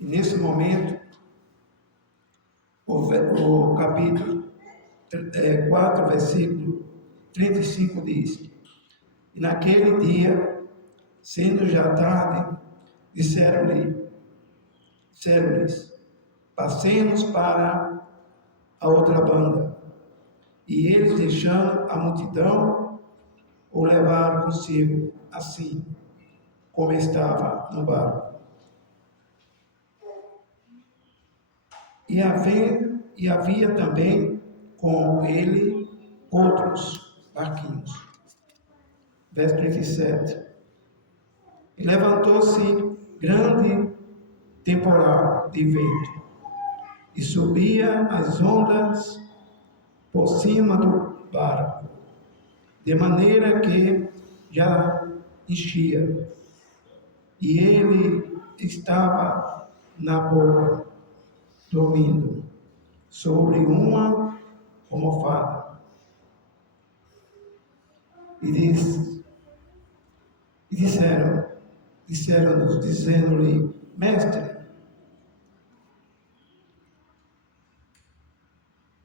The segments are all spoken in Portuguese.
E nesse momento, o capítulo 4, versículo 35 diz: E naquele dia, sendo já tarde, disseram-lhes, passemos para a outra banda. E eles, deixando a multidão, o levaram consigo, assim como estava no barco. E havia também com ele outros barquinhos. Verso 37. E levantou-se grande temporal de vento, e subia as ondas por cima do barco, de maneira que já enchia, e ele estava na boa, dormindo sobre uma almofada. E disseram-nos, dizendo-lhe: Mestre,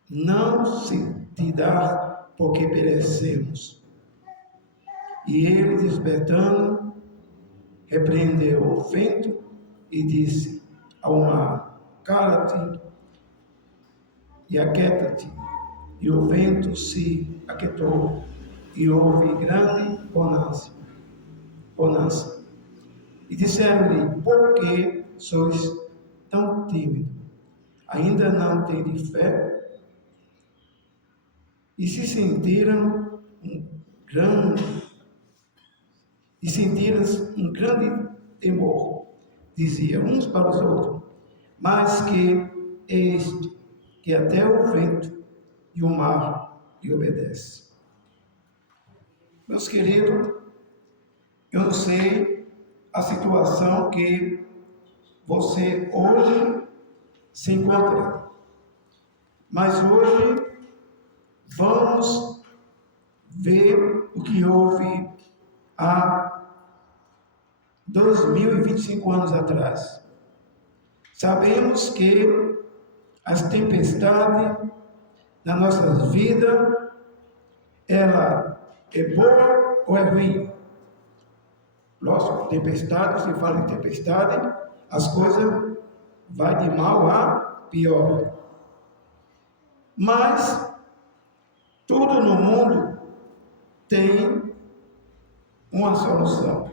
não se te dá porque perecemos. E ele, despertando, repreendeu o vento e disse ao mar: Cala-te e aquieta-te. E o vento se aquietou, e houve grande bonança. E disseram-lhe: Por que sois tão tímidos? Ainda não tendes fé? E sentiram um grande temor, diziam uns para os outros: Mas que este, que até o vento e o mar lhe obedecem. Meus queridos, eu não sei a situação que você hoje se encontra, mas hoje vamos ver o que houve há 2025 anos atrás. Sabemos que as tempestades na nossa vida, ela é boa ou é ruim? Lógico, tempestade, se fala em tempestade, as coisas vai de mal a pior. Mas tudo no mundo tem uma solução.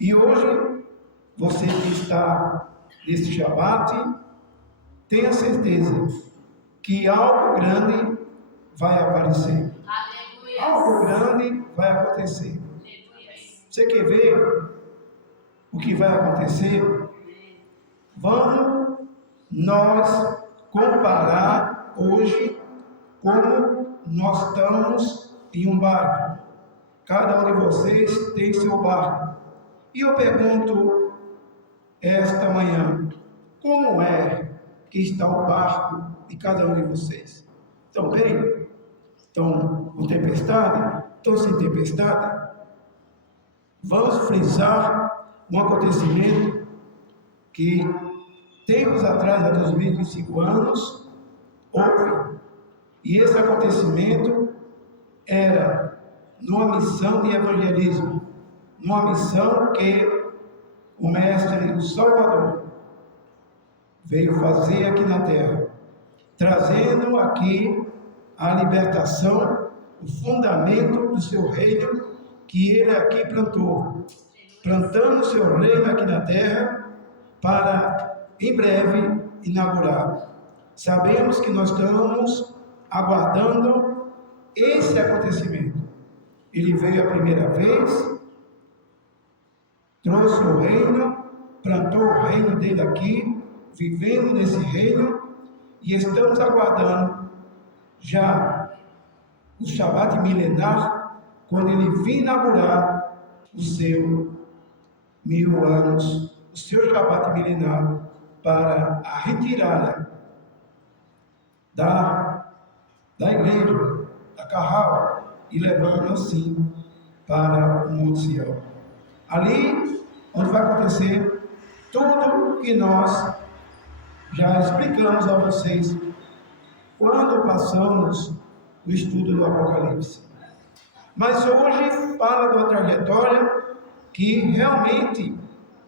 E hoje, você que está nesse Shabat, tenha certeza que algo grande vai aparecer. Aleluia. Algo grande vai acontecer. Aleluia. Você quer ver o que vai acontecer? Vamos nós comparar hoje como nós estamos em um barco. Cada um de vocês tem seu barco. E eu pergunto esta manhã, como é que está o barco de cada um de vocês? Estão bem? Estão com tempestade? Estão sem tempestade? Vamos frisar um acontecimento que tempos atrás, há 2025 anos, houve. E esse acontecimento era numa missão de evangelismo, numa missão que o Mestre, o Salvador, veio fazer aqui na terra, trazendo aqui a libertação, o fundamento do seu reino, que ele aqui plantou, plantando o seu reino aqui na terra, para em breve inaugurar. Sabemos que nós estamos aguardando esse acontecimento. Ele veio a primeira vez, trouxe o reino, plantou o reino dele aqui, vivendo nesse reino, e estamos aguardando já o Shabat milenar, quando ele vir inaugurar o seu 1000 anos, o seu Shabat milenar, para a retirada da igreja, da Carral, e levando assim para o Monte Sião. Ali, onde vai acontecer tudo que nós já explicamos a vocês quando passamos o estudo do Apocalipse. Mas hoje fala de uma trajetória que realmente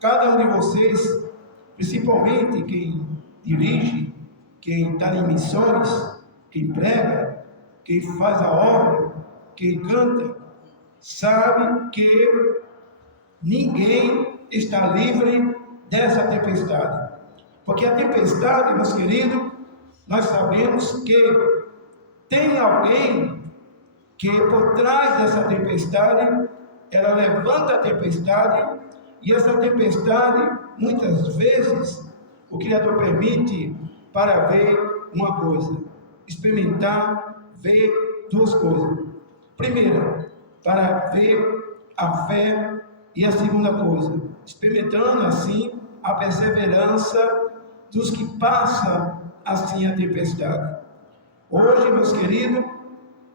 cada um de vocês, principalmente quem dirige, quem está em missões, quem prega, quem faz a obra, quem canta, sabe que ninguém está livre dessa tempestade. Porque a tempestade, meus queridos, nós sabemos que tem alguém que por trás dessa tempestade, ela levanta a tempestade, e essa tempestade, muitas vezes, o Criador permite para ver uma coisa, experimentar, ver duas coisas. Primeira, para ver a fé, e a segunda coisa, experimentando assim a perseverança dos que passam assim a tempestade. Hoje, meus queridos,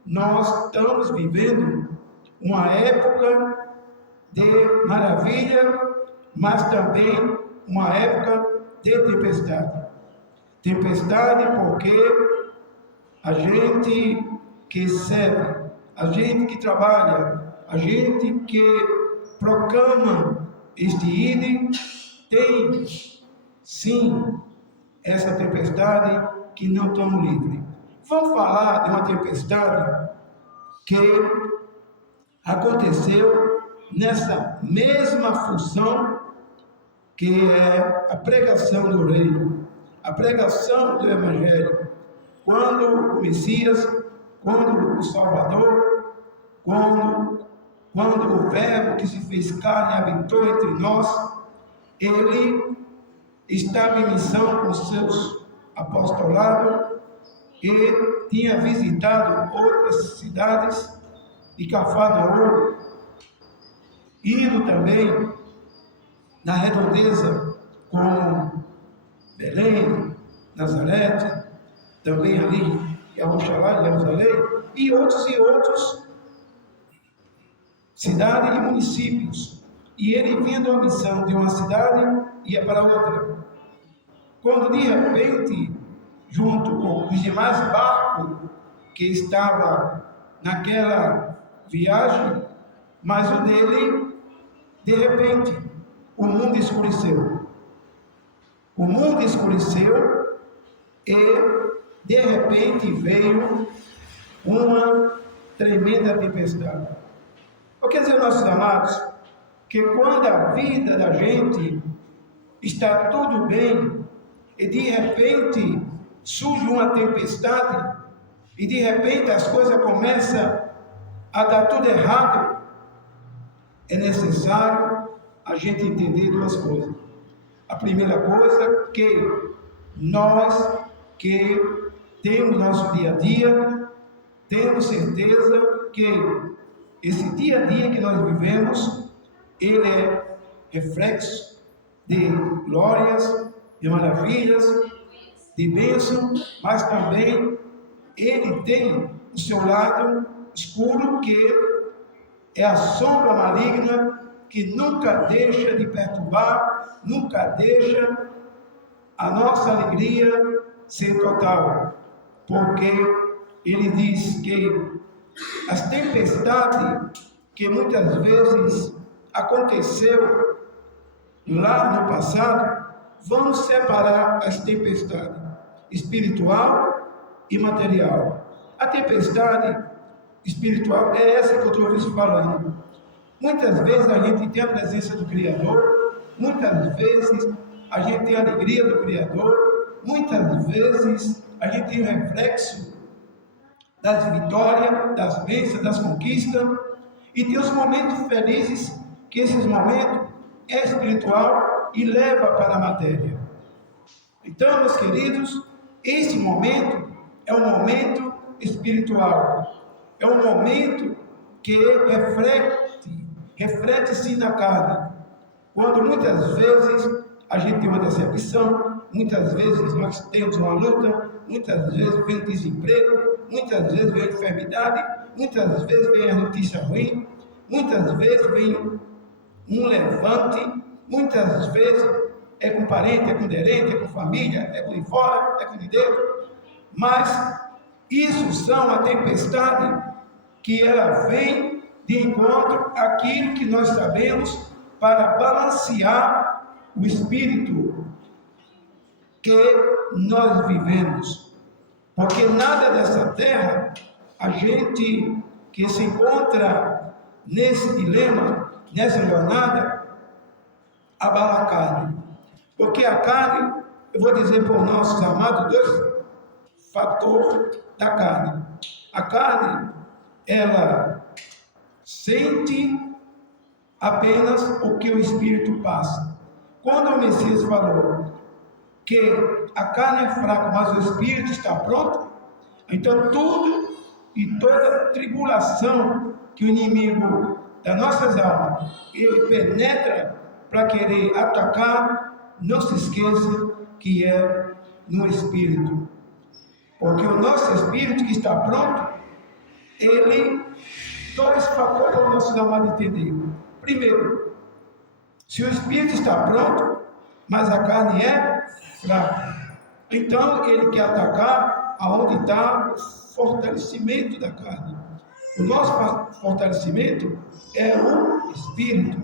nós estamos vivendo uma época de maravilha, mas também uma época de tempestade. Tempestade porque a gente que serve, a gente que trabalha, a gente que proclama este ídolo, tem sim essa tempestade que não estamos livres. Vamos falar de uma tempestade que aconteceu nessa mesma função que é a pregação do reino, a pregação do evangelho. Quando o Messias, quando o Salvador, quando o Verbo que se fez carne habitou entre nós, ele estava em missão com seus apostolados e tinha visitado outras cidades de Cafarnaum, ido também na redondeza como Belém, Nazaré, também ali em Oxalá, Jerusalém, e outros cidades e municípios. E ele vindo a missão de uma cidade, ia para outra. Quando de repente, junto com os demais barcos que estavam naquela viagem, mas o dele, de repente, o mundo escureceu. O mundo escureceu e, de repente, veio uma tremenda tempestade. Quer dizer, nossos amados, que quando a vida da gente está tudo bem e de repente surge uma tempestade e de repente as coisas começam a dar tudo errado, é necessário a gente entender duas coisas. A primeira coisa, que nós que temos nosso dia a dia, temos certeza que esse dia a dia que nós vivemos, ele é reflexo de glórias, de maravilhas, de bênção, mas também ele tem o seu lado escuro, que é a sombra maligna, que nunca deixa de perturbar, nunca deixa a nossa alegria ser total, porque ele diz que as tempestades que muitas vezes aconteceu lá no passado, vão separar as tempestades espiritual e material. A tempestade espiritual é essa que eu estou falando. Muitas vezes a gente tem a presença do Criador, muitas vezes a gente tem a alegria do Criador, muitas vezes a gente tem o reflexo das vitórias, das bênçãos, das conquistas, e tem os momentos felizes, que esses momentos é espiritual e leva para a matéria. Então, meus queridos, esse momento é um momento espiritual, é um momento que reflete-se na carne, quando muitas vezes a gente tem uma decepção, muitas vezes nós temos uma luta, muitas vezes vem desemprego, muitas vezes vem enfermidade, muitas vezes vem a notícia ruim, muitas vezes vem um levante, muitas vezes é com parente, é com aderente, é com família, é com de fora, é com de dentro. Mas isso são a tempestade que ela vem de encontro àquilo que nós sabemos para balancear o espírito que nós vivemos. Porque nada dessa terra, a gente que se encontra nesse dilema, nessa jornada, abala a carne. Porque a carne, eu vou dizer para os nossos amados, dois fatores da carne. A carne, ela sente apenas o que o Espírito passa. Quando o Messias falou que a carne é fraca, mas o Espírito está pronto, então tudo e toda tribulação que o inimigo das nossas almas, ele penetra para querer atacar, não se esqueça que é no Espírito. Porque o nosso Espírito que está pronto, ele, dois fatores para os nossos amados entender. Primeiro, se o Espírito está pronto, mas a carne é fraca, então ele quer atacar aonde está o fortalecimento da carne. O nosso fortalecimento é o Espírito.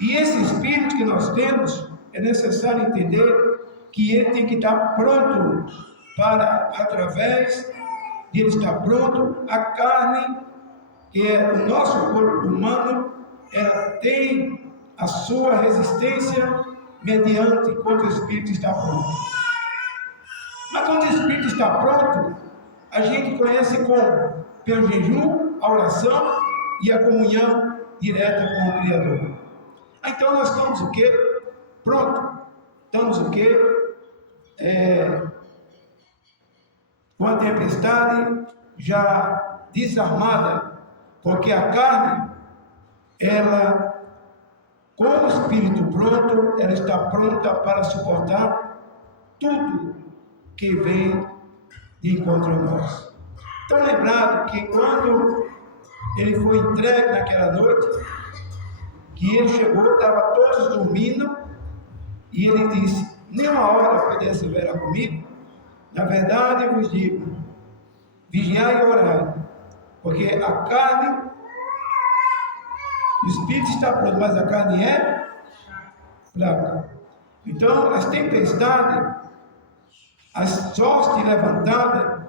E esse Espírito que nós temos, é necessário entender que ele tem que estar pronto para, através de ele estar pronto, a carne, que é o nosso corpo humano, ela tem a sua resistência mediante quando o Espírito está pronto. Mas quando o Espírito está pronto, a gente conhece como? Pelo jejum, a oração e a comunhão direta com o Criador. Então nós estamos o quê? Pronto. Estamos o quê? Com a tempestade já desarmada, porque a carne, ela, com o Espírito pronto, ela está pronta para suportar tudo que vem de encontro a nós. Então, lembrado que quando ele foi entregue naquela noite, que ele chegou, estava todos dormindo, e ele disse: nenhuma hora pudesse ver comigo. Na verdade, eu vos digo, vigiai e orai, porque a carne, o Espírito está pronto, mas a carne é fraca. Então, as tempestades, as hostes levantadas,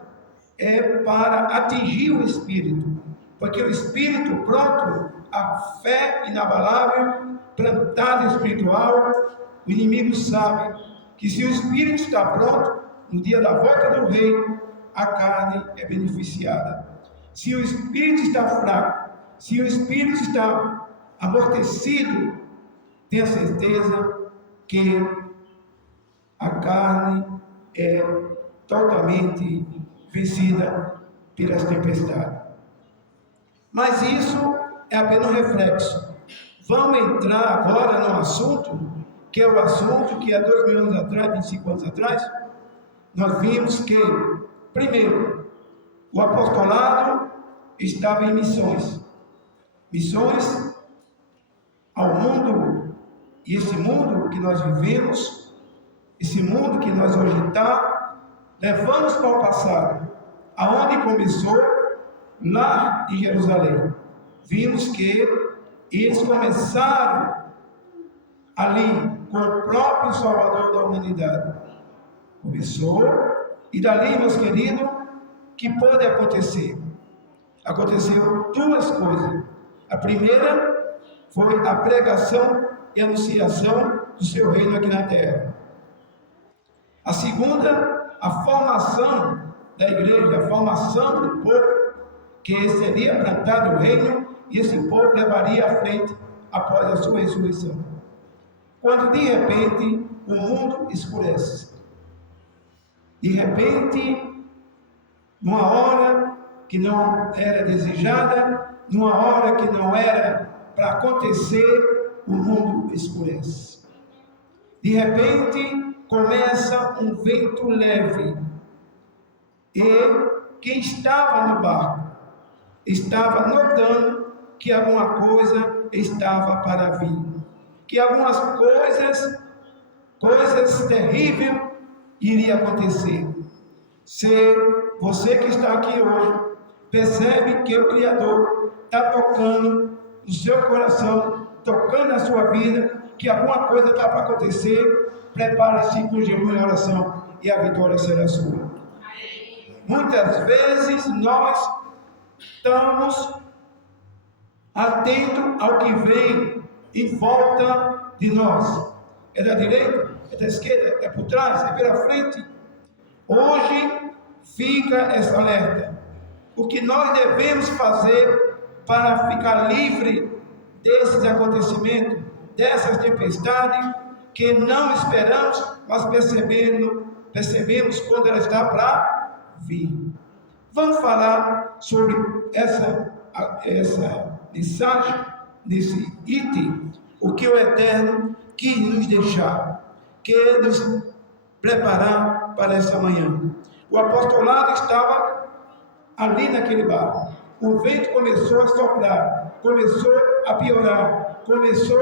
é para atingir o Espírito, porque o Espírito pronto, a fé inabalável, plantada espiritual, o inimigo sabe que se o Espírito está pronto, no dia da volta do rei, a carne é beneficiada. Se o Espírito está fraco, se o Espírito está amortecido, tenha certeza que a carne é totalmente vencida pelas tempestades. Mas isso é apenas um reflexo. Vamos entrar agora no assunto, que é o assunto que há 2.000 anos atrás, 25 anos atrás, nós vimos que, primeiro, o apostolado estava em missões. Missões ao mundo, e esse mundo que nós vivemos, esse mundo que nós hoje está, levamos para o passado, aonde começou, lá em Jerusalém. Vimos que eles começaram ali com o próprio Salvador da humanidade. Começou, e dali, meus queridos, que pode acontecer? Aconteceu duas coisas. A primeira foi a pregação e anunciação do seu reino aqui na terra. A segunda, a formação da igreja, a formação do povo, que seria plantado o reino, e esse povo levaria à frente após a sua ressurreição. Quando de repente o mundo escurece, de repente, numa hora que não era desejada, numa hora que não era para acontecer, o mundo escurece. De repente, começa um vento leve, e quem estava no barco estava notando que alguma coisa estava para vir, que algumas coisas coisas terríveis iriam acontecer. Se você que está aqui hoje percebe que o Criador está tocando no seu coração, tocando na sua vida, que alguma coisa está para acontecer, prepare-se com jejum e oração e a vitória será sua. Muitas vezes nós estamos atentos ao que vem em volta de nós. É da direita, é da esquerda, é por trás, é pela frente. Hoje fica essa alerta. O que nós devemos fazer para ficar livre desses acontecimentos, dessas tempestades que não esperamos, mas percebemos quando ela está para vir. Vamos falar sobre essa mensagem, nesse item, o que o Eterno quis nos deixar, quer nos preparar para essa manhã. O apostolado estava ali naquele barco. O vento começou a soprar, começou a piorar, começou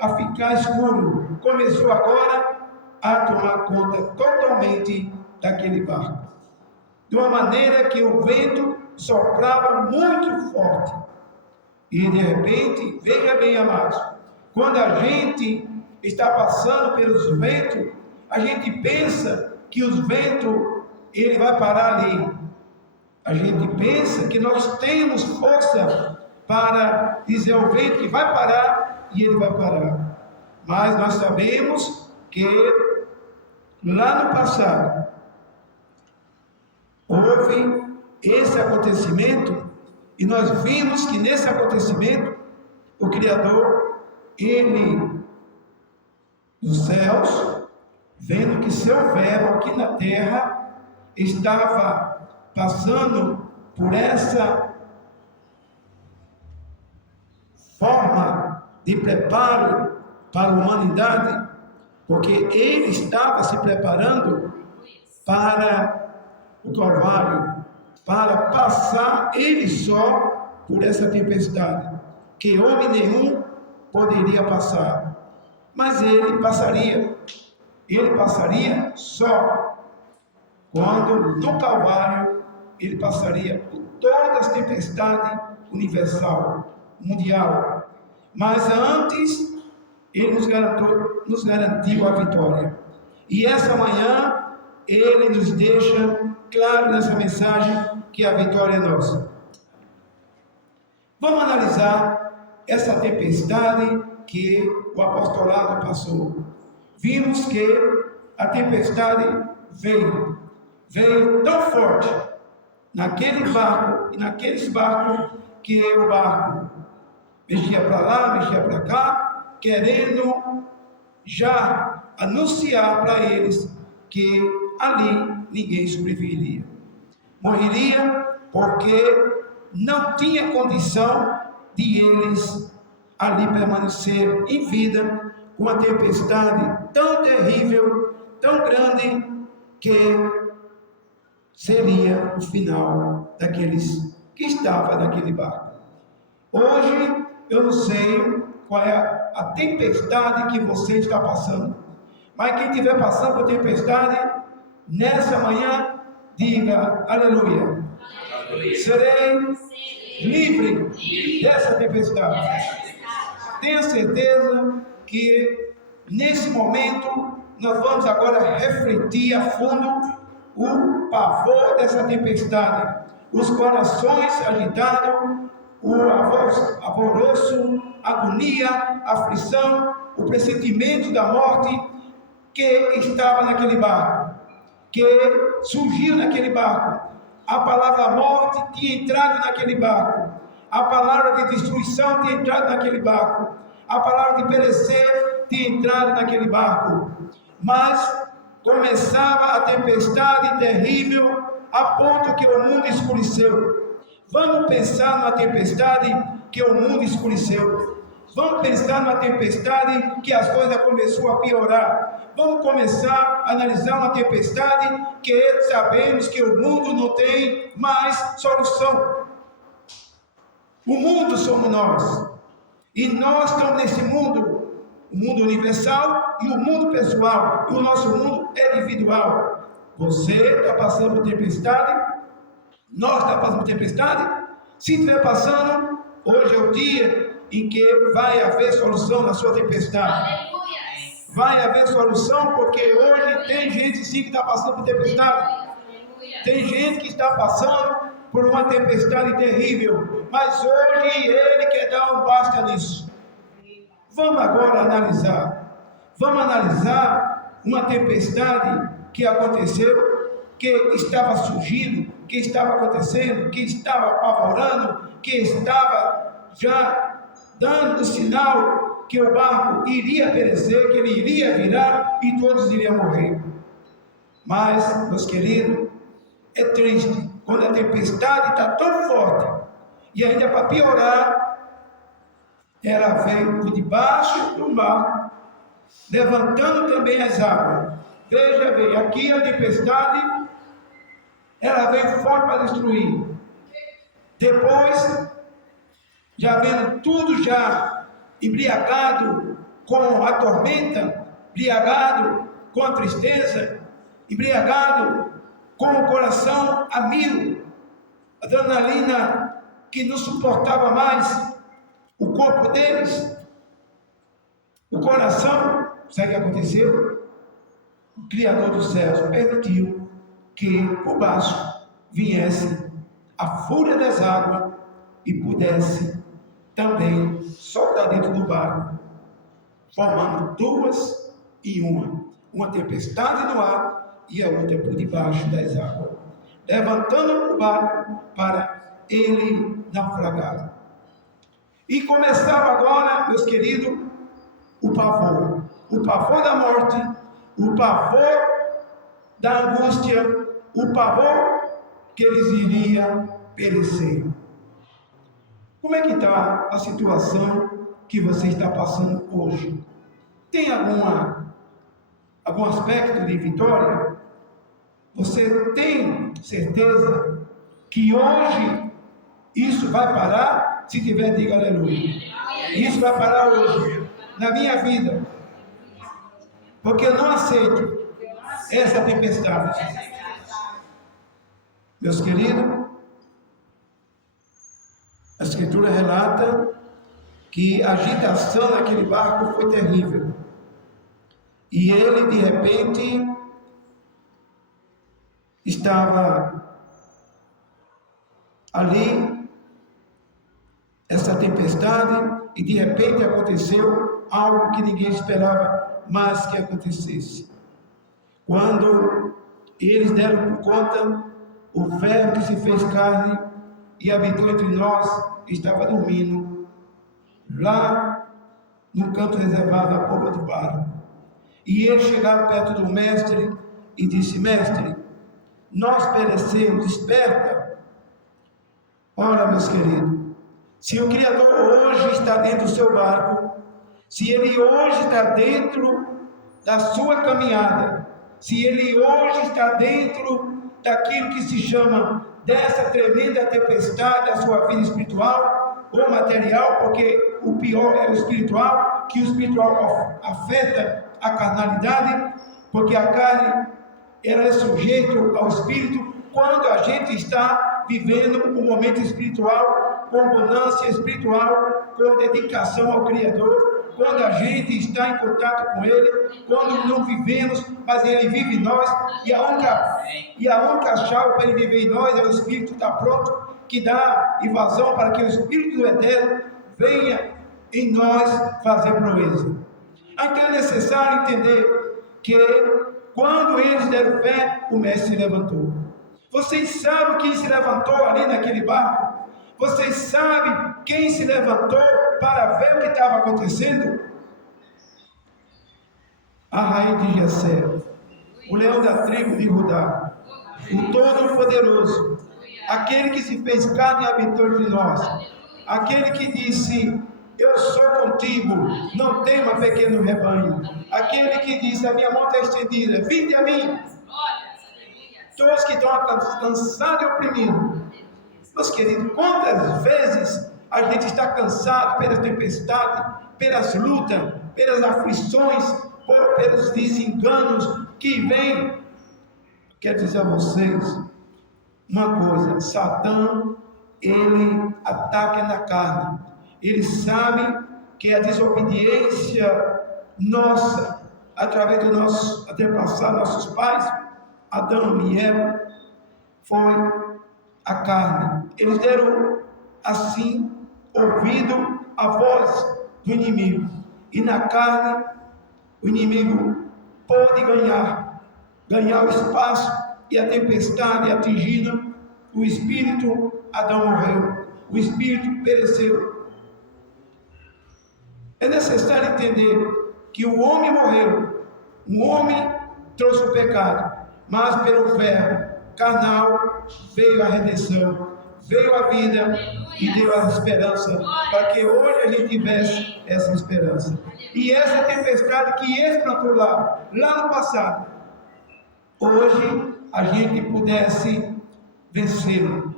a ficar escuro, começou agora a tomar conta totalmente daquele barco. De uma maneira que o vento soprava muito forte. E de repente, veja bem, amados, quando a gente está passando pelos ventos, a gente pensa que os ventos, ele vai parar ali. A gente pensa que nós temos força para dizer ao vento que vai parar e ele vai parar. Mas nós sabemos que lá no passado houve esse acontecimento e nós vimos que nesse acontecimento o Criador, ele dos céus, vendo que seu verbo aqui na terra estava passando por essa forma de preparo para a humanidade, porque ele estava se preparando para o Calvário, para passar ele só por essa tempestade, que homem nenhum poderia passar, mas ele passaria só. Quando no Calvário ele passaria por todas as tempestades universal, mundial. Mas antes, ele nos garantiu a vitória. E essa manhã, ele nos deixa claro nessa mensagem que a vitória é nossa. Vamos analisar essa tempestade que o apostolado passou. Vimos que a tempestade veio tão forte naquele barco e naqueles barcos, que o barco mexia para lá, mexia para cá, querendo já anunciar para eles que ali ninguém sobreviveria. Morreria porque não tinha condição de eles ali permanecer em vida com a tempestade tão terrível, tão grande, que seria o final daqueles que estavam naquele barco. Hoje, eu não sei qual é a tempestade que você está passando, mas quem estiver passando por tempestade, nessa manhã, diga aleluia. Serei livre dessa tempestade. Tenha certeza que nesse momento nós vamos agora refletir a fundo o pavor dessa tempestade, os corações agitados, o alvoroço, agonia, aflição, o pressentimento da morte que estava naquele barco, que surgiu naquele barco. A palavra morte tinha entrado naquele barco, a palavra de destruição tinha entrado naquele barco, a palavra de perecer tinha entrado naquele barco, mas começava a tempestade terrível, a ponto que o mundo escureceu. Vamos pensar na tempestade que o mundo escureceu. Vamos pensar na tempestade que as coisas começaram a piorar. Vamos começar a analisar uma tempestade que sabemos que o mundo não tem mais solução. O mundo somos nós. E nós estamos nesse mundo o mundo universal e o mundo pessoal, e o nosso mundo é individual. Você está passando por tempestade, nós estamos passando por tempestade. Se estiver passando, hoje é o dia em que vai haver solução na sua tempestade. Vai haver solução, porque hoje tem gente sim que está passando por tempestade. Tem gente que está passando por uma tempestade terrível, mas hoje Ele quer dar um basta nisso. Vamos agora analisar. Vamos analisar uma tempestade que aconteceu, que estava surgindo, que estava acontecendo, que estava apavorando, que estava já dando o sinal que o barco iria perecer, que ele iria virar e todos iriam morrer. Mas, meus queridos, é triste quando a tempestade está tão forte e ainda para piorar, ela veio por debaixo do mar, levantando também as águas. Veja bem, aqui a tempestade, ela veio forte para destruir. Depois, já vendo tudo já embriagado com a tormenta, embriagado com a tristeza, embriagado com o coração a mil, adrenalina que não suportava mais o corpo deles, o coração. Sabe o que aconteceu? O Criador dos céus permitiu que por baixo viesse a fúria das águas e pudesse também soltar dentro do barco, formando duas e uma tempestade no ar e a outra por debaixo das águas, levantando o barco para ele naufragar. E começava agora, meus queridos, o pavor da morte, o pavor da angústia, o pavor que eles iriam perecer. Como é que está a situação que você está passando hoje? Tem algum aspecto de vitória? Você tem certeza que hoje isso vai parar? Se tiver, diga aleluia. Isso vai parar hoje, na minha vida. Porque eu não aceito essa tempestade. Meus queridos, a Escritura relata que a agitação naquele barco foi terrível. E ele, de repente, estava ali, essa tempestade, e de repente aconteceu algo que ninguém esperava mais que acontecesse. Quando eles deram por conta, o Verbo que se fez carne e habitou entre nós estava dormindo lá no canto reservado à polpa do barco. E eles chegaram perto do mestre e disse: mestre, nós perecemos, desperta. Ora, meus queridos, se o Criador hoje está dentro do seu barco, se Ele hoje está dentro da sua caminhada, se Ele hoje está dentro daquilo que se chama dessa tremenda tempestade da sua vida espiritual ou material, porque o pior é o espiritual, que o espiritual afeta a carnalidade, porque a carne ela é sujeita ao espírito quando a gente está vivendo um momento espiritual, com abundância espiritual, com dedicação ao Criador, quando a gente está em contato com Ele, quando não vivemos, mas Ele vive em nós, e a única chave para Ele viver em nós é o Espírito estar pronto, que dá invasão para que o Espírito do Eterno venha em nós fazer proeza. Então é necessário entender que quando eles deram fé, o mestre se levantou. Vocês sabem quem se levantou ali naquele barco? Vocês sabem quem se levantou para ver o que estava acontecendo? A raiz de Jessé, o leão da tribo de Judá, o Todo-Poderoso, aquele que se fez carne e habitou entre nós, aquele que disse: eu sou contigo, não tema, pequeno rebanho, aquele que disse: a minha mão está estendida, vinde a mim. Todos que estão cansados e oprimidos. Meus queridos, quantas vezes a gente está cansado pela tempestade, pelas lutas, pelas aflições, pelos desenganos que vêm. Quero dizer a vocês uma coisa: Satã, ele ataca na carne. Ele sabe que a desobediência nossa, através do nosso antepassado, nossos pais, Adão e Eva, foi a carne. Eles deram assim ouvido à voz do inimigo, e na carne o inimigo pôde ganhar o espaço, e a tempestade atingindo o espírito. Adão morreu, o espírito pereceu. É necessário entender que o homem morreu, o homem trouxe o pecado, mas pelo ferro carnal veio a redenção, veio a vida e deu a esperança, para que hoje a gente tivesse essa esperança. E essa tempestade que ele plantou lá no passado, hoje a gente pudesse vencê-lo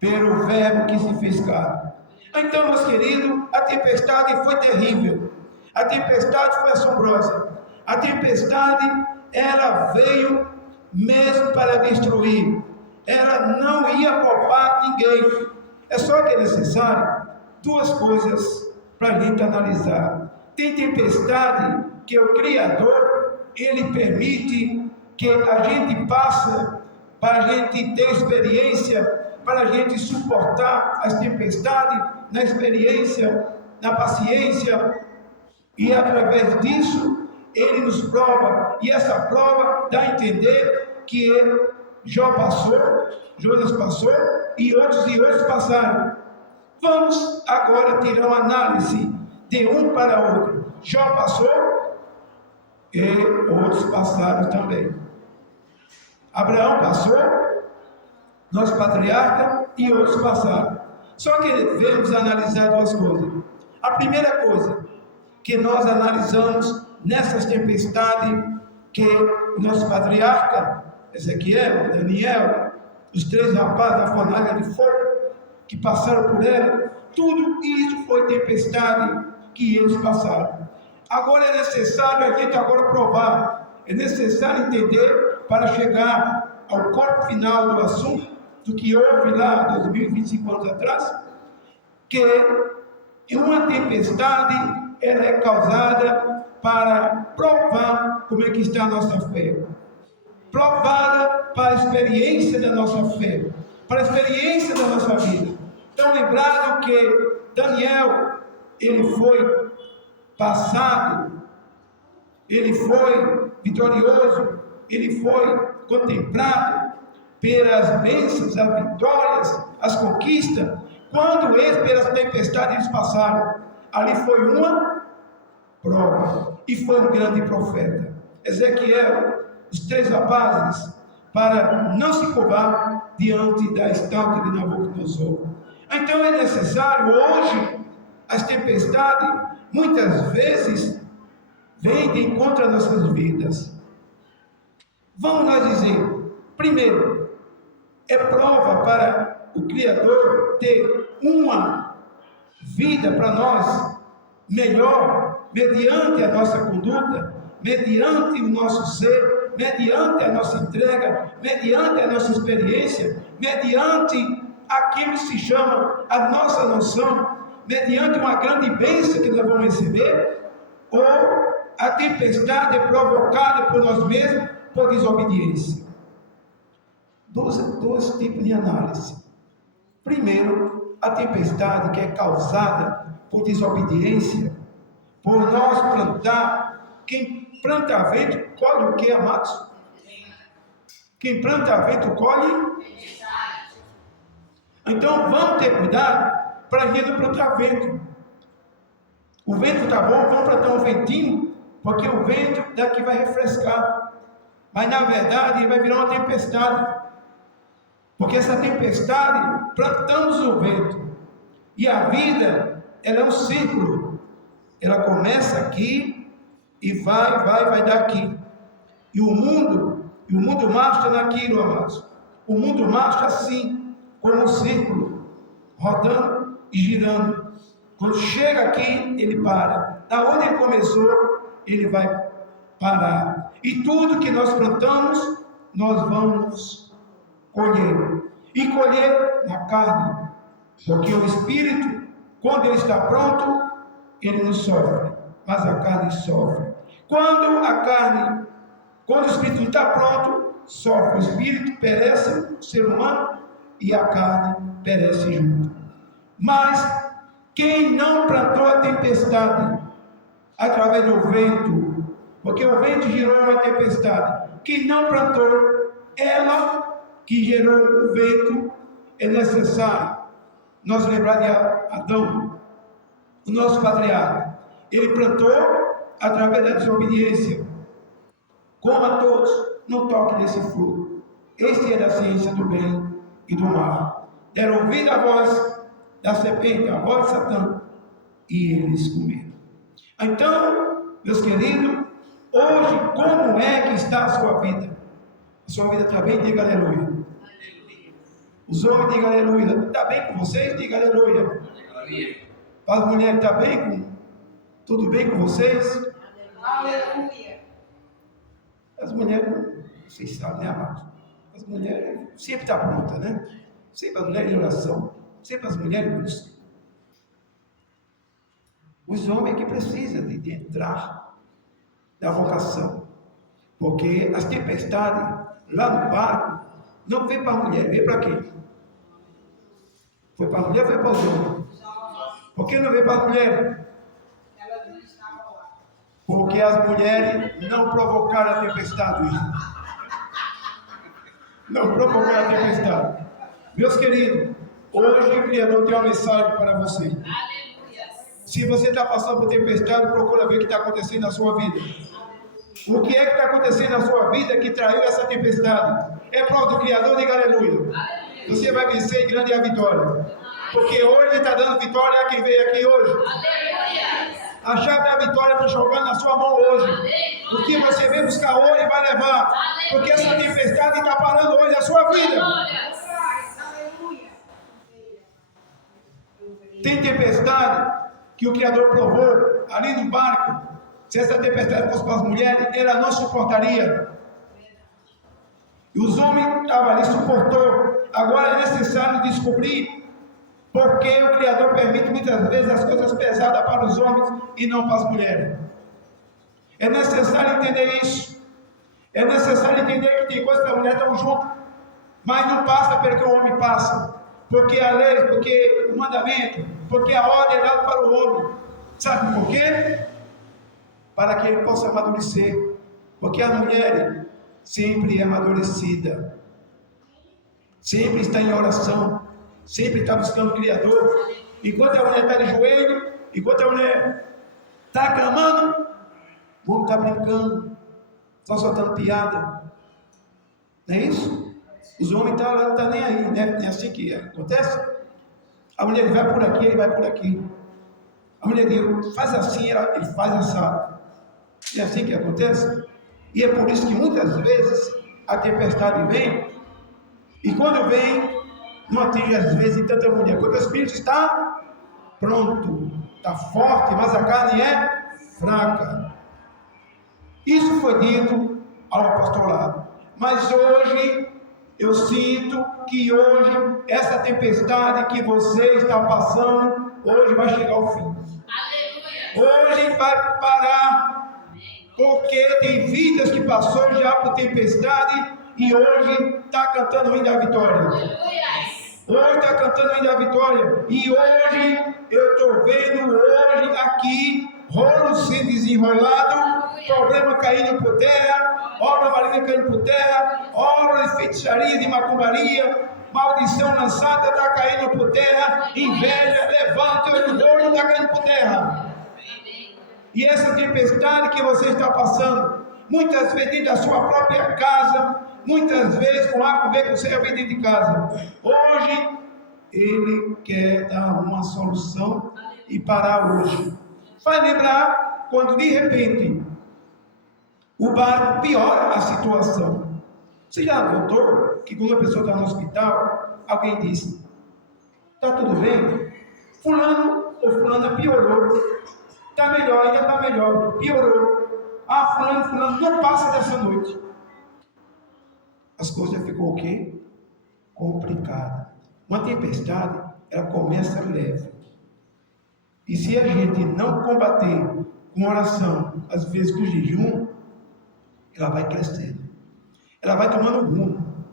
pelo verbo que se fez carne. Então, meus queridos, a tempestade foi terrível, a tempestade foi assombrosa, a tempestade, ela veio mesmo para destruir, ela não ia poupar ninguém. É só que é necessário duas coisas para a gente analisar. Tem tempestade que o Criador, ele permite que a gente passe, para a gente ter experiência, para a gente suportar as tempestades, na experiência, na paciência, e através disso ele nos prova, e essa prova dá a entender que Jó passou, Jonas passou, e outros passaram. Vamos agora tirar uma análise de um para outro. Jó passou e outros passaram também. Abraão passou, nosso patriarca, e outros passaram. Só que devemos analisar duas coisas. A primeira coisa que nós analisamos nessas tempestades, que o nosso patriarca, Ezequiel, Daniel, os três rapazes da fornalha de fogo, que passaram por ela, tudo isso foi tempestade que eles passaram. Agora é necessário a gente agora provar, é necessário entender para chegar ao corpo final do assunto, do que houve lá 2025 anos atrás, que uma tempestade ela é causada para provar como é que está a nossa fé, provada para a experiência da nossa fé, para a experiência da nossa vida. Então, lembrado que Daniel, ele foi passado, ele foi vitorioso, ele foi contemplado pelas bênçãos, as vitórias, as conquistas, quando eles, pelas tempestades, eles passaram. Ali foi uma prova, e foi um grande profeta. Ezequiel, os três rapazes, para não se curvar diante da estátua de Nabucodonosor. Então é necessário hoje, as tempestades, muitas vezes, vêm de encontro às nossas vidas. Vamos nós dizer, primeiro, é prova para o Criador ter uma vida para nós melhor, mediante a nossa conduta, mediante o nosso ser, mediante a nossa entrega, mediante a nossa experiência, mediante aquilo que se chama a nossa noção, mediante uma grande bênção que nós vamos receber, ou a tempestade é provocada por nós mesmos, por desobediência. Dois tipos de análise. Primeiro, a tempestade que é causada por desobediência, por nós plantar. Quem planta vento, colhe o que, amados? Quem planta vento, colhe. Então, vamos ter cuidado para a gente não plantar vento. O vento está bom, vamos plantar um ventinho, porque o vento daqui vai refrescar. Mas, na verdade, ele vai virar uma tempestade. Porque essa tempestade, plantamos o vento. E a vida, ela é um círculo. Ela começa aqui e vai dar aqui. E o mundo marcha naquilo, amados. O mundo marcha assim, como um círculo, rodando e girando. Quando chega aqui, ele para. da onde ele começou, ele vai parar. E tudo que nós plantamos, nós vamos colher. E colher na carne, porque o espírito, quando ele está pronto, ele não sofre, mas a carne sofre. Quando o espírito não está pronto, sofre. O espírito perece, o ser humano, e a carne perece junto. Mas quem não plantou a tempestade através do vento, porque o vento gerou uma tempestade, quem não plantou, ela que gerou o vento, é necessário nós lembrar de Adão, o nosso patriarca. Ele plantou através da desobediência. Coma todos, não toque nesse fruto. Este é da ciência do bem e do mal. Deram ouvido à voz da serpente, a voz de Satã, e eles comeram. Então, meus queridos, hoje, como é que está a sua vida? A sua vida está bem? Diga aleluia. Os homens, digam aleluia. Está bem com vocês? Diga aleluia. Para as mulheres, está bem? Tudo bem com vocês? Aleluia. As mulheres, vocês sabem, né, amados? As mulheres sempre estão prontas, né? Sempre as mulheres em oração. Sempre as mulheres buscam. Os homens que precisam de entrar na vocação. Porque as tempestades lá no barco não vem para a mulher, vem para quem? Foi para a mulher ou foi para os homens? Por que não veio para a mulher? Porque as mulheres não provocaram a tempestade. Não provocaram a tempestade. Meus queridos, hoje o Criador tem uma mensagem para você. Se você está passando por tempestade, procura ver o que está acontecendo na sua vida. O que é que está acontecendo na sua vida que traiu essa tempestade? É prova do Criador, diga aleluia. Você vai vencer e grande é a vitória. Porque hoje Ele está dando vitória a quem veio aqui hoje. A chave da vitória está jogando na sua mão hoje. O que você vem buscar hoje vai levar. Porque essa tempestade está parando hoje a sua vida. Tem tempestade que o Criador provou ali no barco. Se essa tempestade fosse para as mulheres, ela não suportaria. E os homens estavam ali, suportou. Agora é necessário descobrir porque o Criador permite muitas vezes as coisas pesadas para os homens e não para as mulheres. É necessário entender isso. É necessário entender que tem coisas que as mulheres estão juntas, mas não passa pelo que o homem passa. Porque a lei, porque o mandamento, porque a ordem é dada para o homem. Sabe por quê? Para que ele possa amadurecer. Porque a mulher sempre é amadurecida. Sempre está em oração. Sempre está buscando o Criador. Enquanto a mulher está de joelho, enquanto a mulher está clamando, o homem está brincando, só soltando piada. Não é isso? Os homens estão lá, não estão nem aí, né? Não é assim que acontece? A mulher vai por aqui, ele vai por aqui. A mulher diz, faz assim, ele faz assado. É assim que acontece? E é por isso que muitas vezes a tempestade vem, e quando vem, não atinge às vezes tanta mulher, porque o espírito está pronto, está forte, mas a carne é fraca. Isso foi dito ao apostolado. Mas hoje, eu sinto que hoje, essa tempestade que você está passando, hoje vai chegar ao fim. Hoje vai parar, porque tem vidas que passou já por tempestade e hoje está cantando o hino da vitória. Hoje está cantando o hino da vitória. E hoje eu estou vendo hoje aqui rolo sendo desenrolado, problema caindo por terra, obra maligna caindo por terra, obra de feitiçaria, de macumbaria, maldição lançada está caindo por terra, inveja, levante, orgulho está caindo por terra. E essa tempestade que você está passando, muitas vezes dentro da sua própria casa, muitas vezes com água bem com você dentro de casa. Hoje, Ele quer dar uma solução e parar hoje. Vai lembrar quando de repente o barco piora a situação. Você já notou que quando a pessoa está no hospital, alguém diz, está tudo bem? Fulano ou fulana piorou. Está melhor, ainda está melhor. Piorou. Fulano, não passa dessa noite. As coisas ficou o quê? Complicada. Uma tempestade, ela começa leve. E se a gente não combater com oração, às vezes com jejum, ela vai crescendo. Ela vai tomando rumo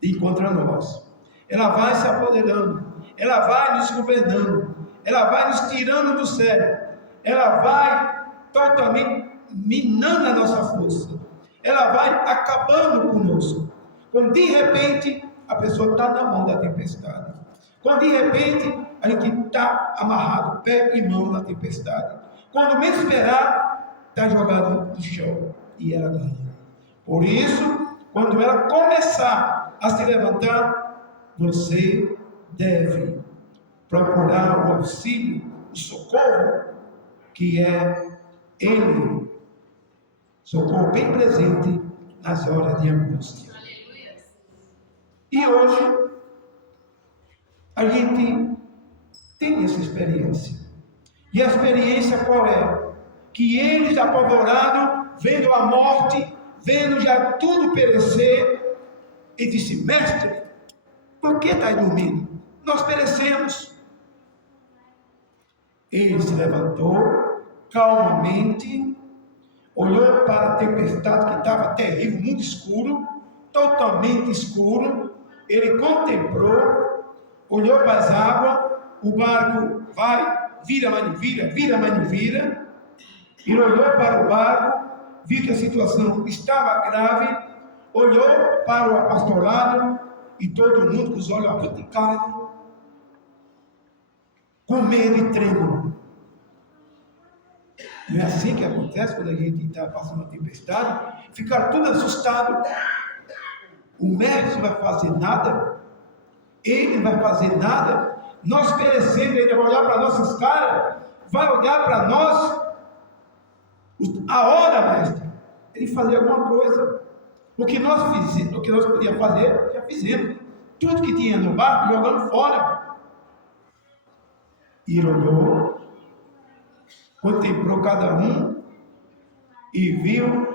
de contra nós. Ela vai se apoderando. Ela vai nos governando. Ela vai nos tirando do sério. Ela vai totalmente minando a nossa força. Ela vai acabando conosco. Quando de repente a pessoa está na mão da tempestade. Quando de repente a gente está amarrado, pé e mão na tempestade. Quando menos esperar, está jogado no chão e ela ganha. Por isso, quando ela começar a se levantar, você deve procurar o auxílio, o socorro, que é Ele. Socorro bem presente nas horas de angústia. E hoje, a gente tem essa experiência. E a experiência qual é? Que eles, apavorados, vendo a morte, vendo já tudo perecer, e disse: mestre, por que está dormindo? Nós perecemos. Ele se levantou calmamente, olhou para a tempestade que estava terrível, muito escuro, totalmente escuro. Ele contemplou, olhou para as águas, o barco vai, vira, mas não vira, vira, mas não vira. Ele olhou para o barco, viu que a situação estava grave, olhou para o apostolado e todo mundo com os olhos abaticados, com medo e trêmulo. Não é assim que acontece quando a gente está passando uma tempestade? Ficar tudo assustado. O mestre não vai fazer nada, ele não vai fazer nada. Nós perecendo, ele vai olhar para nossas caras, vai olhar para nós. A hora, mestre, ele fazer alguma coisa. O que nós podíamos fazer, já fizemos. Tudo que tinha no barco, jogando fora. E ele olhou, contemplou cada um e viu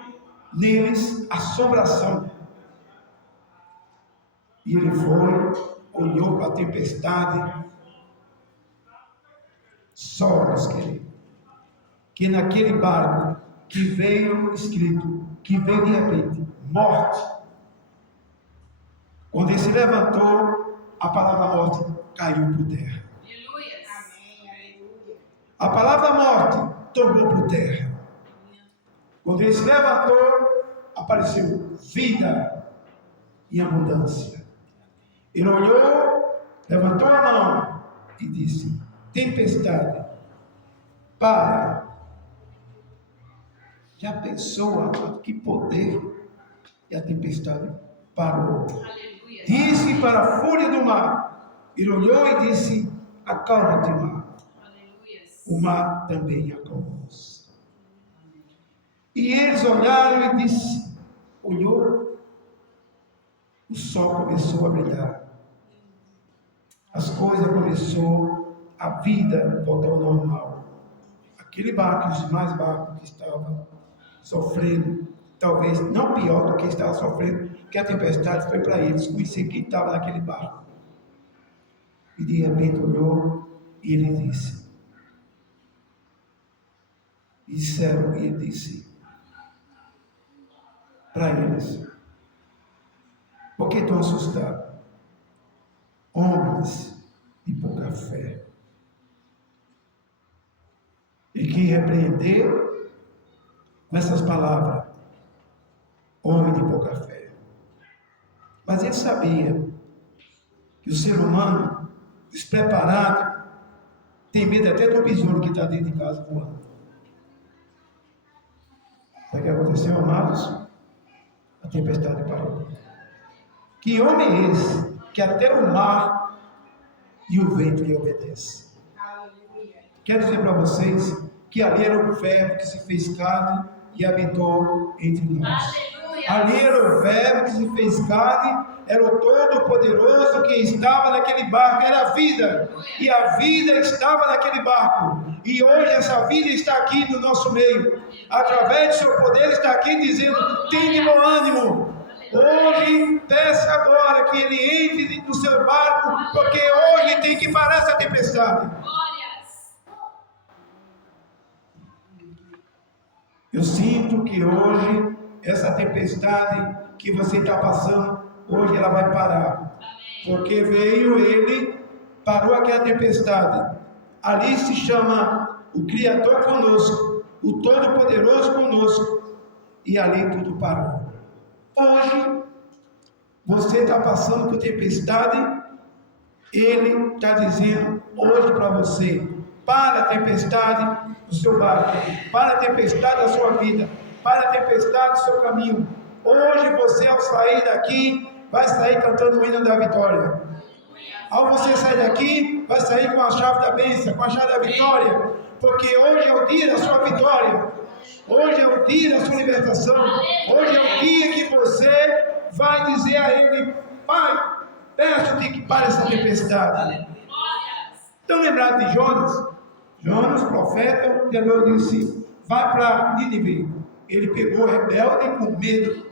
neles assombração. E ele foi, olhou para a tempestade. Só, meus queridos, que naquele barco que veio escrito, que veio de repente, morte. Quando ele se levantou, a palavra morte caiu por terra. A palavra morte tombou por terra. Quando ele se levantou, apareceu vida e abundância. Ele olhou, levantou a mão e disse: tempestade, para. Já pensou, que poder? E a tempestade parou. Aleluia. Disse para a fúria do mar. Ele olhou e disse: acalma-te, mar. Aleluia. O mar também acalmou-se. E eles olharam e disse: olhou, o sol começou a brilhar. As coisas começou, a vida voltou ao normal. Aquele barco, os demais barcos que estavam sofrendo, talvez não pior do que estava sofrendo, que a tempestade foi para eles, conhecer quem estava naquele barco. E de repente olhou e ele disse, e ele disse para eles: por que estão assustados? Homens de pouca fé. E que repreender com essas palavras: homem de pouca fé. Mas ele sabia que o ser humano despreparado tem medo até do besouro que está dentro de casa voando. Sabe o que aconteceu, amados? A tempestade parou. Que homem é esse que até o mar e o vento lhe obedecem? Quero dizer para vocês que ali era o verbo que se fez carne e habitou entre nós. Aleluia. Ali era o Verbo que se fez carne, era o Todo-Poderoso que estava naquele barco, era a vida, e a vida estava naquele barco, e hoje essa vida está aqui no nosso meio, através do seu poder está aqui dizendo, tem de bom ânimo, hoje peça agora que ele entre no seu barco, porque hoje tem que parar essa tempestade. Eu sinto que hoje essa tempestade que você está passando, hoje ela vai parar. Porque veio ele, parou aquela tempestade. Ali se chama o Criador conosco, o Todo-Poderoso conosco. E ali tudo parou. Hoje, você está passando por tempestade, ele está dizendo hoje para você, para a tempestade do seu barco, para a tempestade da sua vida, para a tempestade do seu caminho. Hoje você, ao sair daqui, vai sair cantando o hino da vitória. Ao você sair daqui, vai sair com a chave da bênção, com a chave da vitória, porque hoje é o dia da sua vitória, hoje é o dia da sua libertação, hoje é o dia que você vai dizer a ele, Pai, peço-te que pare essa tempestade. Estão lembrados de Jonas? Jonas, profeta, o Senhor disse, vai para Nínive. Ele pegou rebelde com medo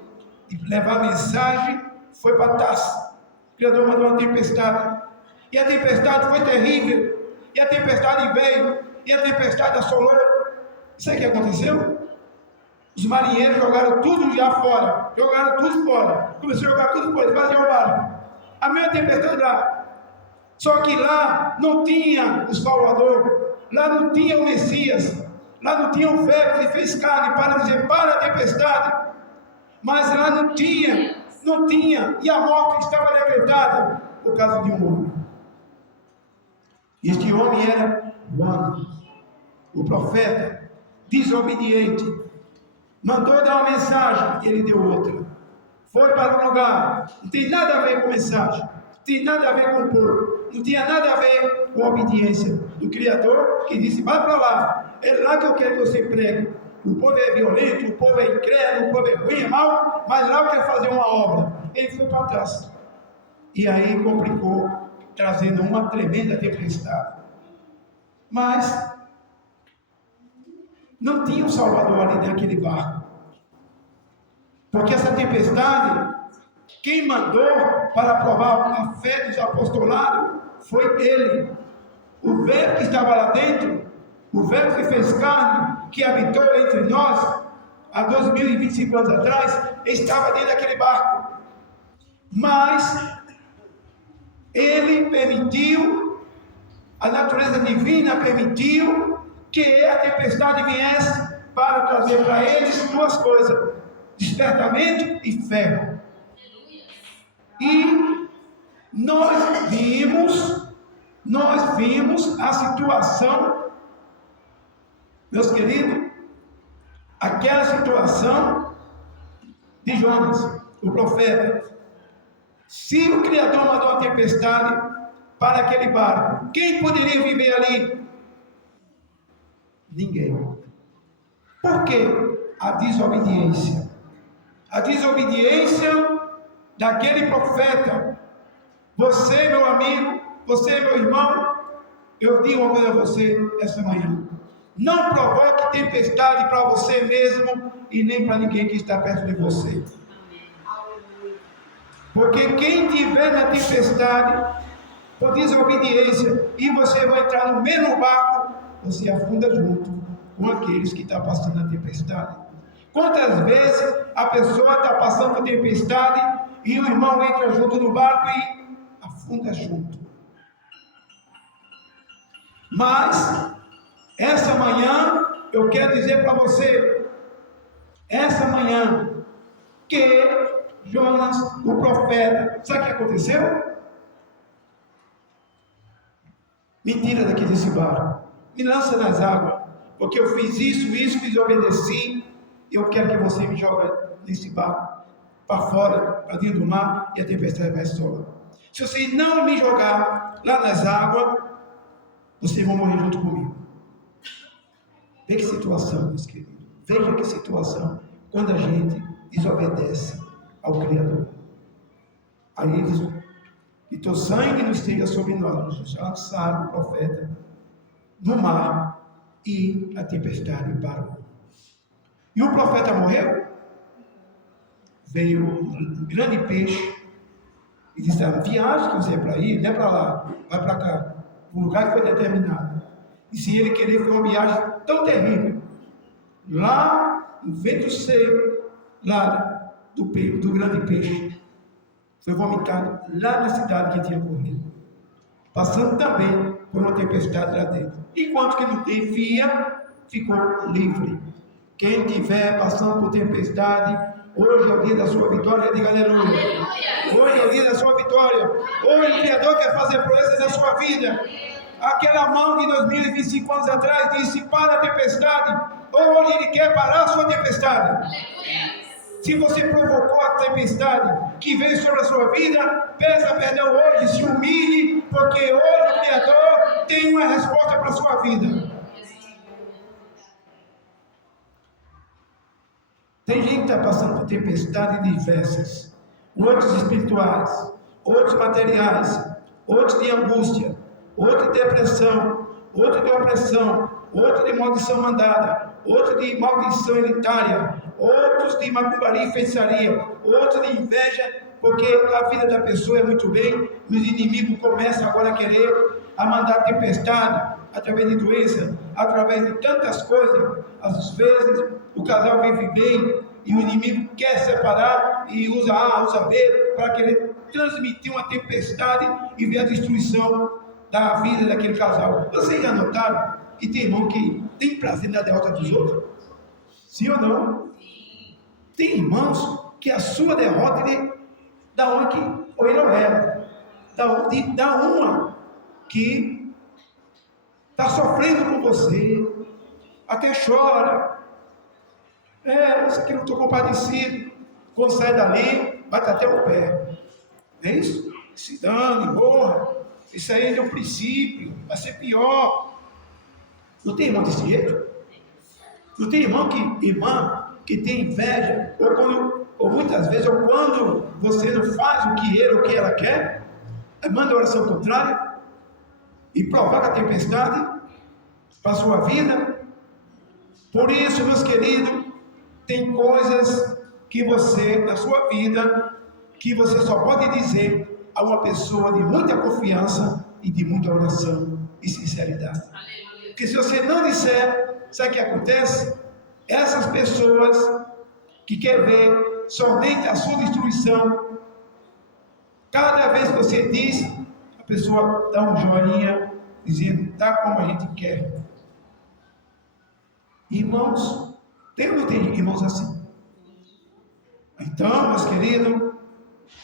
de levar mensagem, foi para Tarso. O Criador mandou uma tempestade. E a tempestade foi terrível. E a tempestade veio. E a tempestade assolou. Sabe o que aconteceu? Os marinheiros jogaram tudo já fora. Jogaram tudo fora. Começou a jogar tudo fora. Eles faziam o barco. A mesma tempestade lá. Só que lá não tinha o Salvador. Lá não tinha o Messias. Lá não tinha o Verbo que fez carne para dizer para a tempestade. Mas lá não tinha. E a morte estava decretada por causa de um homem. Este homem era Jonas, o profeta, desobediente. Mandou dar uma mensagem, ele deu outra. Foi para um lugar, não tem nada a ver com mensagem, não tem nada a ver com o povo, não tinha nada a ver com a obediência do Criador, que disse, vai para lá, é lá que eu quero que você pregue. O povo é violento, o povo é incrédulo, o povo é ruim, é mau, mas lá eu quero fazer uma obra. Ele foi para trás. E aí complicou, trazendo uma tremenda tempestade. Mas não tinha um Salvador ali naquele barco. Porque essa tempestade, quem mandou para provar a fé dos apostolados foi ele. O Verbo que estava lá dentro, o Verbo que fez carne, que habitou entre nós há 2025 anos atrás, estava dentro daquele barco. Mas ele permitiu, a natureza divina permitiu que a tempestade viesse para trazer para eles duas coisas: despertamento e fé. E nós vimos a situação, meus queridos, aquela situação de Jonas, o profeta. Se o Criador mandou uma tempestade para aquele barco, quem poderia viver ali? Ninguém. Por quê? A desobediência. A desobediência daquele profeta. Você, meu amigo, você, meu irmão, eu digo uma coisa a você essa manhã. Não provoque tempestade para você mesmo e nem para ninguém que está perto de você. Porque quem estiver na tempestade, por desobediência, e você vai entrar no mesmo barco, você afunda junto com aqueles que estão passando a tempestade. Quantas vezes a pessoa está passando por tempestade e o irmão entra junto no barco e afunda junto. Mas essa manhã eu quero dizer para você, essa manhã, que Jonas, o profeta, sabe o que aconteceu? Me tira daqui desse barco, me lança nas águas, porque eu fiz isso, desobedeci. Eu quero que você me jogue nesse barco para fora, para dentro do mar, e a tempestade vai estourar. Se você não me jogar lá nas águas, vocês vão morrer junto comigo. Veja que situação, meus queridos. Veja que situação. Quando a gente desobedece ao Criador. Aí diz: que teu sangue não esteja sobre nós. Já lançaram o profeta no mar e a tempestade parou. E o profeta morreu. Veio um grande peixe e disse: a viagem que você é para ir, não é para lá, vai para cá, para um lugar que foi determinado. E se ele querer, foi uma viagem tão terrível. Lá no vento seco, lá do grande peixe, foi vomitado lá na cidade que tinha corrido, passando também por uma tempestade lá dentro. Enquanto que não devia, ficou livre. Quem estiver passando por tempestade, hoje é o dia da sua vitória. Diga aleluia. Hoje é o dia da sua vitória. Hoje o Criador quer fazer proezas na sua vida. Aquela mão de 2025 anos atrás disse: para a tempestade. Hoje Ele quer parar a sua tempestade. Se você provocou a tempestade que veio sobre a sua vida, peça perdão hoje, se humilhe, porque hoje o Criador tem uma resposta para a sua vida. Tem gente que está passando por tempestades diversas, outros espirituais, outros materiais, outros de angústia, outros de depressão, outros de opressão, outros de maldição mandada, outros de maldição hereditária, outros de macumbaria e feitiçaria, outros de inveja, porque a vida da pessoa é muito bem, e os inimigos começam agora a querer a mandar tempestade, através de doença, através de tantas coisas. Às vezes o casal vive bem e o inimigo quer separar e usa A, usa B para querer transmitir uma tempestade e ver a destruição da vida daquele casal. Vocês já notaram que tem irmão que tem prazer na derrota dos outros? Sim ou não? Tem irmãos que a sua derrota dá uma que ou ele ou ela dá uma que está sofrendo com você, até chora. Isso aqui não estou compadecido. Quando sai dali, bate até o pé. Não é isso? Se dane, morra. Isso aí é o princípio, vai ser pior. Não tem irmão desse jeito? Não tem irmã que tem inveja, ou muitas vezes, ou quando você não faz o que ele ou o que ela quer, manda a oração contrária e provoca a tempestade para a sua vida. Por isso, meus queridos, tem coisas que você, na sua vida, que você só pode dizer a uma pessoa de muita confiança e de muita oração e sinceridade. Porque se você não disser, sabe o que acontece? Essas pessoas que querem ver somente a sua destruição, cada vez que você diz, a pessoa dá um joinha, dizendo, tá como a gente quer. Irmãos, tem ou não tem irmãos assim? Então, meus queridos,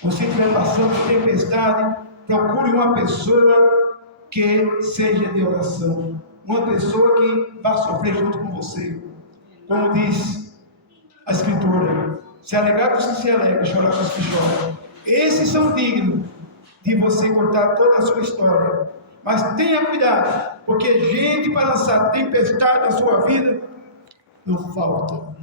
você estiver passando por tempestade, procure uma pessoa que seja de oração, uma pessoa que vá sofrer junto com você. Como diz a Escritura, se alegrar com os que se alegram, chorar com os que choram. Esses são dignos de você contar toda a sua história. Mas tenha cuidado, porque gente para lançar tempestade na sua vida não falta.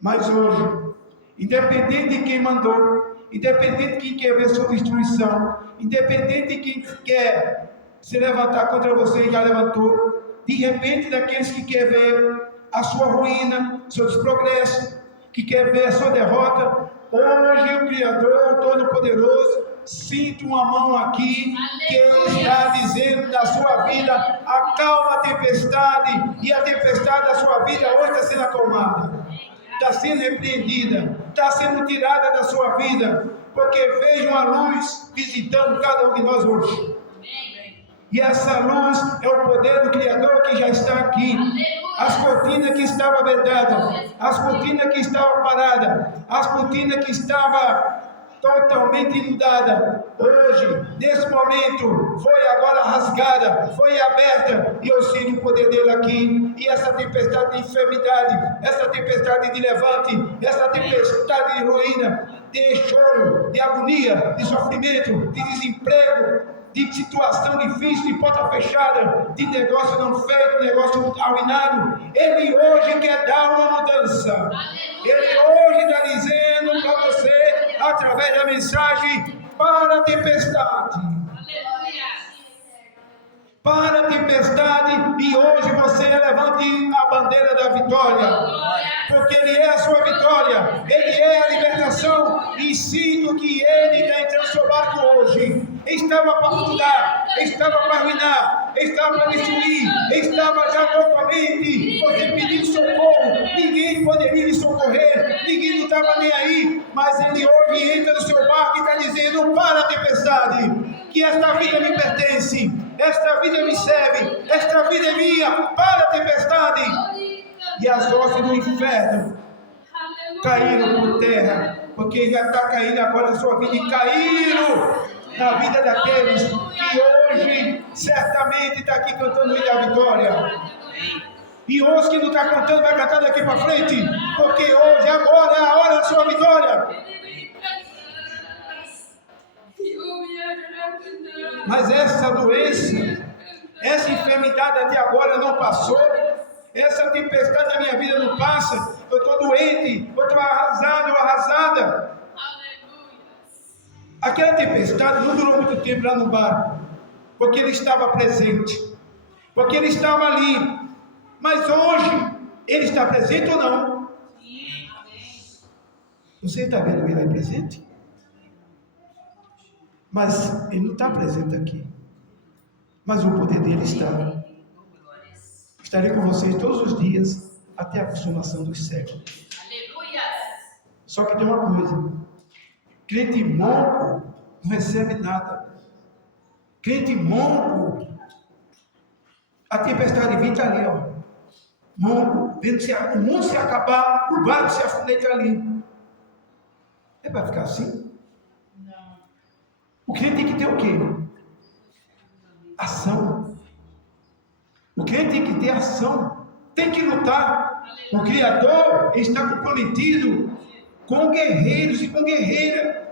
Mas hoje, independente de quem mandou, independente de quem quer ver sua destruição, independente de quem quer se levantar contra você e já levantou, de repente daqueles que quer ver a sua ruína, seu desprogresso, que quer ver a sua derrota, hoje o Criador Todo-Poderoso sinto uma mão aqui que Ele está dizendo na sua vida: acalma a tempestade, e a tempestade da sua vida hoje está sendo acalmada, está sendo repreendida, está sendo tirada da sua vida, porque vejo uma luz visitando cada um de nós hoje. E essa luz é o poder do Criador que já está aqui. As cortinas que estavam vedadas, as cortinas que estavam paradas, as cortinas que estavam totalmente inundada, hoje, nesse momento, foi agora rasgada, foi aberta, e eu sinto o poder dele aqui. E essa tempestade de enfermidade, essa tempestade de levante, essa tempestade de ruína, de choro, de agonia, de sofrimento, de desemprego, de situação difícil, de porta fechada, de negócio não feito, negócio arruinado, Ele hoje quer dar uma mudança. Ele hoje mensagem para a tempestade. Para a tempestade, e hoje você levante a bandeira da vitória, porque Ele é a sua vitória, Ele é a libertação, e sinto que Ele está entrando no seu barco hoje. Estava para afundar, estava para arruinar, estava para destruir, estava já totalmente, você pedindo socorro, ninguém poderia lhe socorrer, ninguém não estava nem aí, mas Ele hoje entra no seu barco e está dizendo: para a tempestade, que esta vida me pertence, esta vida me serve, esta vida é minha, para a tempestade. E as hostes do inferno caíram por terra, porque já está caindo agora na sua vida, e caíram na vida daqueles que hoje certamente está aqui cantando o hino da vitória. E os que não está cantando vai cantar daqui para frente, porque hoje, agora é a hora da sua vitória. Mas essa doença, essa enfermidade até agora não passou, essa tempestade da minha vida não passa, eu estou doente, eu estou arrasado ou arrasada. Aquela tempestade não durou muito tempo lá no barco, porque ele estava presente, porque ele estava ali. Mas hoje, ele está presente ou não? Você está vendo ele aí presente? Mas ele não está presente aqui. Mas o poder dele está. Estarei com vocês todos os dias, até a consumação dos séculos. Só que tem uma coisa: crente monco não recebe nada. Crente monco, a tempestade vem, está ali, ó. Monco, vendo o mundo se acabar, o barco se afundar ali. É para ficar assim? Não. O crente tem que ter o quê? Ação. O crente tem que ter ação. Tem que lutar. O Criador está comprometido com guerreiros e com guerreiras.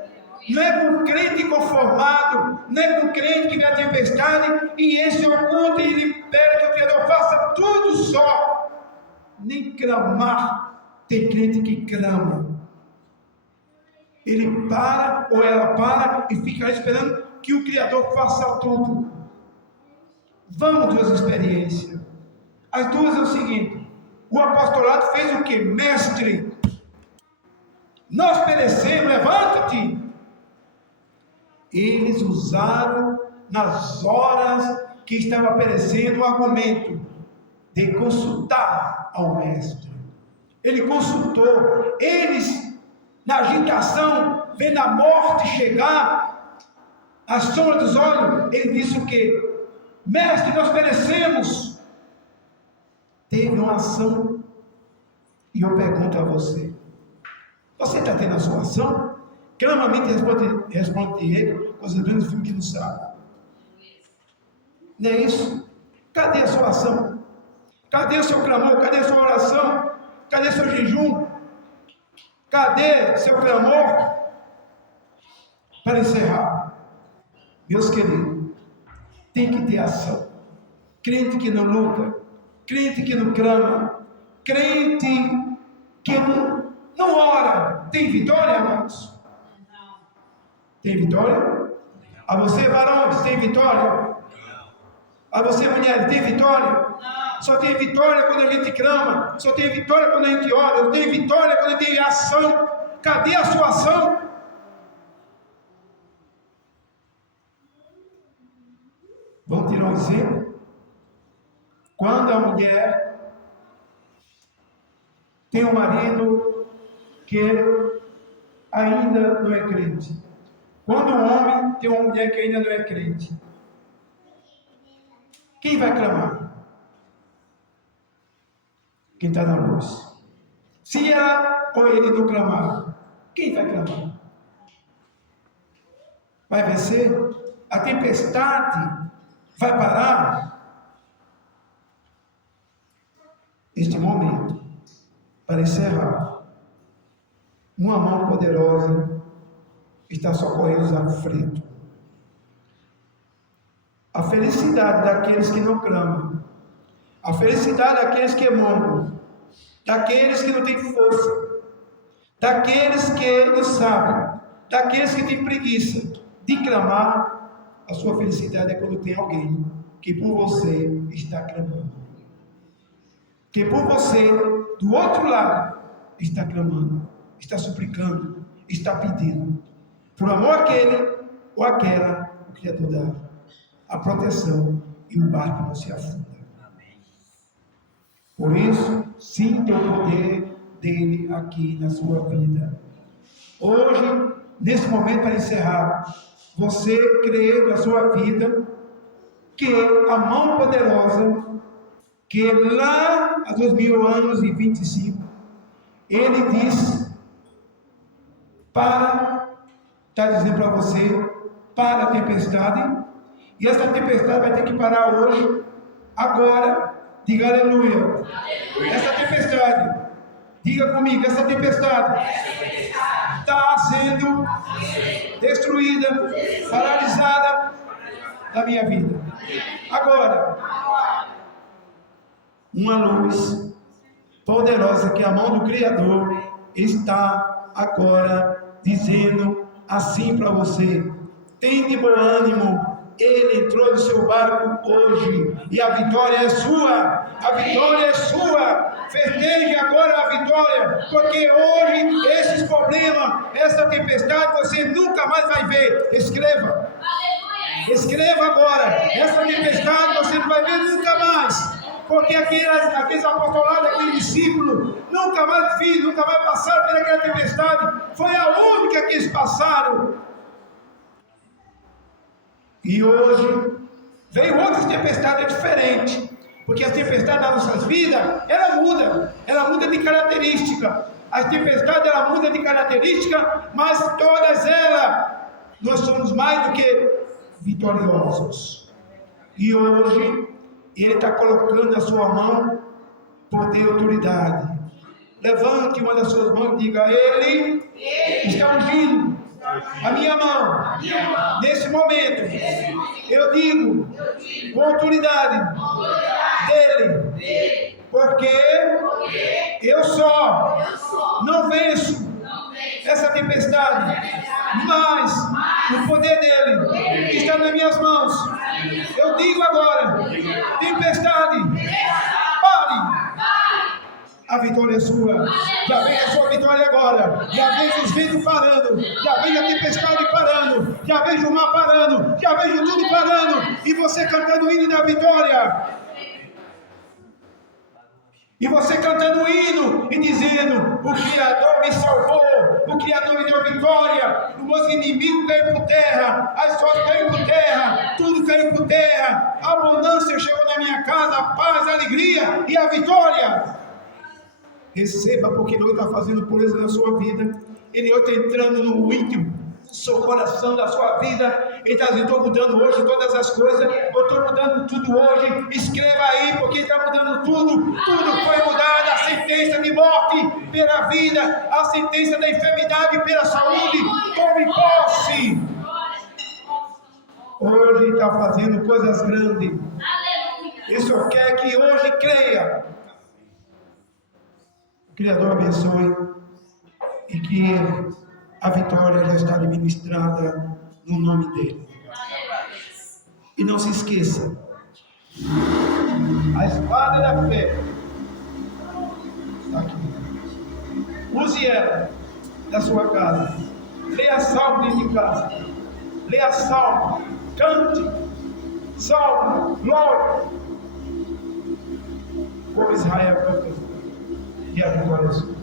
Não é com o crente conformado, não é com o crente que vê a tempestade e esse oculta e ele pede que o Criador faça tudo só. Nem clamar. Tem crente que clama. Ele para ou ela para e fica esperando que o Criador faça tudo. Vamos duas experiências. As duas é o seguinte: o apostolado fez o que? Mestre, nós perecemos, levanta-te. Eles usaram nas horas que estava perecendo o argumento de consultar ao mestre. Ele consultou. Eles, na agitação, vendo a morte chegar, a sombra dos olhos, ele disse o quê? Mestre, nós perecemos. Teve uma ação. E eu pergunto a você: você está tendo a sua ação? Clamamente responde ele, você vendo o filme que não sabe. Não é isso? Cadê a sua ação? Cadê o seu clamor? Cadê a sua oração? Cadê seu jejum? Cadê seu clamor? Para encerrar, meus queridos, tem que ter ação. Crente que não luta, crente que não clama, crente que não ora, tem vitória, amados? Tem vitória? A você, varões, tem vitória? A você, mulher, tem vitória? Só tem vitória quando a gente clama, só tem vitória quando a gente ora, só tem vitória quando a gente tem ação. Cadê a sua ação? Vamos tirar um exemplo? Quando a mulher tem um marido que ainda não é crente. Quando o homem tem uma mulher que ainda não é crente, quem vai clamar? Quem está na luz. Se ela ou ele não clamar, quem vai clamar? Vai vencer? A tempestade vai parar? Este momento, para encerrar, uma mão poderosa está socorrendo os aflitos. A felicidade daqueles que não clamam, a felicidade daqueles que mandam, daqueles que não têm força, daqueles que não sabem, daqueles que têm preguiça de clamar. A sua felicidade é quando tem alguém que por você está clamando. Que por você, do outro lado, está clamando, está suplicando, está pedindo. Por amor àquele ou àquela, o Criador dá a proteção e o barco não se afunda. Por isso, sinta o poder dele aqui na sua vida. Hoje, nesse momento para encerrar, você crê na sua vida que a mão poderosa, que lá há 2000 anos e 25, ele diz está dizendo para você, para a tempestade, e essa tempestade vai ter que parar hoje, agora. Diga aleluia. Essa tempestade, diga comigo, essa tempestade está sendo destruída, paralisada da minha vida. Agora, uma luz poderosa que a mão do Criador está agora dizendo assim para você: tem de bom ânimo. Ele entrou no seu barco hoje e a vitória é sua. A vitória é sua. Festeje agora a vitória, porque hoje esses problemas, essa tempestade, você nunca mais vai ver. Escreva. Escreva agora. Essa tempestade você não vai ver nunca mais. Porque aqueles apostolados, aqueles discípulos, nunca mais passaram por aquela tempestade. Foi a única que eles passaram. E hoje veio outras tempestades diferentes, porque as tempestades das nossas vidas, ela muda de característica. As tempestades, ela muda de característica, mas todas elas, nós somos mais do que vitoriosos. E hoje, ele está colocando na sua mão poder e autoridade. Levante uma das suas mãos e diga: Ele está ungindo a minha mão. Nesse momento, eu digo com autoridade dele, porque eu só não venço essa tempestade, mas o poder dele está nas minhas mãos. Eu digo agora: tempestade, pare. A vitória é sua. Já vem a sua vitória agora. Já vejo os ventos parando. Já vejo a tempestade parando. Já vejo o mar parando. Já vejo tudo parando. E você cantando o hino da vitória. E você cantando o hino e dizendo: o Criador me salvou. O Criador me deu vitória. Os meus inimigos caíram por terra. As sortes caíram por terra. Tudo caiu por terra. A abundância chegou na minha casa. A paz, a alegria e a vitória. Receba, porque Deus está fazendo pureza na sua vida. Ele hoje está entrando no íntimo do seu coração, da sua vida. Ele está dizendo: estou mudando hoje todas as coisas. Eu estou mudando tudo hoje. Escreva aí, porque Ele está mudando tudo. Tudo foi mudado. A sentença de morte pela vida, a sentença da enfermidade pela saúde. Tome posse. Hoje Ele está fazendo coisas grandes. Ele só quer que hoje creia. O Criador abençoe e que a vitória já está administrada no nome dele. E não se esqueça, a espada da fé está aqui. Use ela na sua casa. Leia salmo dentro de casa. Leia salmo, cante, salmo, glória. Por Israel, e a vitória é sua.